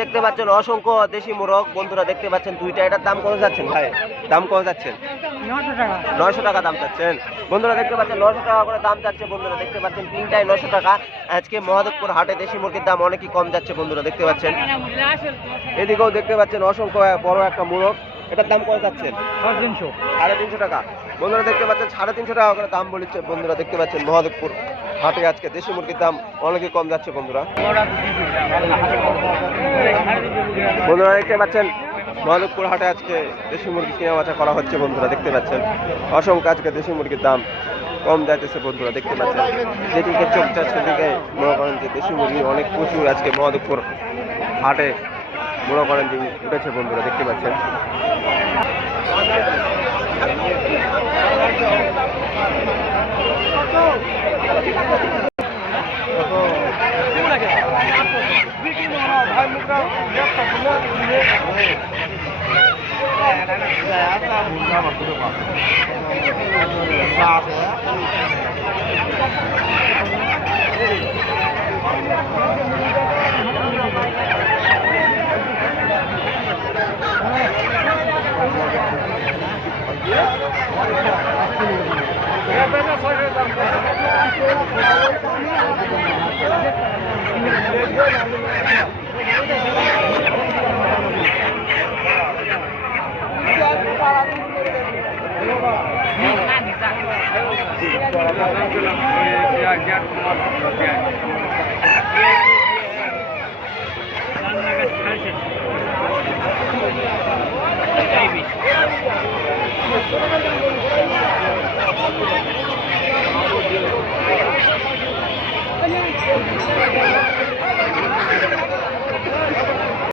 দেখতে পাচ্ছেন অসংখ্য দেশি মোরগ বন্ধুরা দেখতে পাচ্ছেন দুইটা। এটার দাম কত যাচ্ছেন ভাই? দাম কত যাচ্ছেন? 900 টাকা দাম চাচ্ছেন বন্ধুরা দেখতে পাচ্ছেন। 900 টাকা করে দাম যাচ্ছে বন্ধুরা দেখতে পাচ্ছেন। তিনটায় 900 টাকা। আজকে মহাদেবপুর হাটে দেশি মুরগির দাম অনেকই কম যাচ্ছে বন্ধুরা দেখতে পাচ্ছেন। এদিকেও দেখতে পাচ্ছেন অসংখ্য বড় একটা মোরগ। এটার দাম কত যাচ্ছেন? 350 টাকা বন্ধুরা দেখতে পাচ্ছেন। 350 টাকা করে দাম বলেছে বন্ধুরা দেখতে পাচ্ছেন। মহাদেবপুর হাটে আজকে দেশি মুরগির দাম অনেকই কম যাচ্ছে বন্ধুরা। বন্ধুরা দেখতে পাচ্ছেন মহাদেবপুর হাটে আজকে দেশি মুরগি কেনা বেচা করা হচ্ছে বন্ধুরা দেখতে পাচ্ছেন। অসংখ্য আজকে দেশি মুরগির দাম কম যাইতেছে বন্ধুরা দেখতে পাচ্ছেন। যেদিকে চোখ যাচ্ছে সেদিকে মনে করেন যে দেশি মুরগি অনেক প্রচুর আজকে মহাদেবপুর হাটে মনে করেন যে উঠেছে বন্ধুরা দেখতে পাচ্ছেন।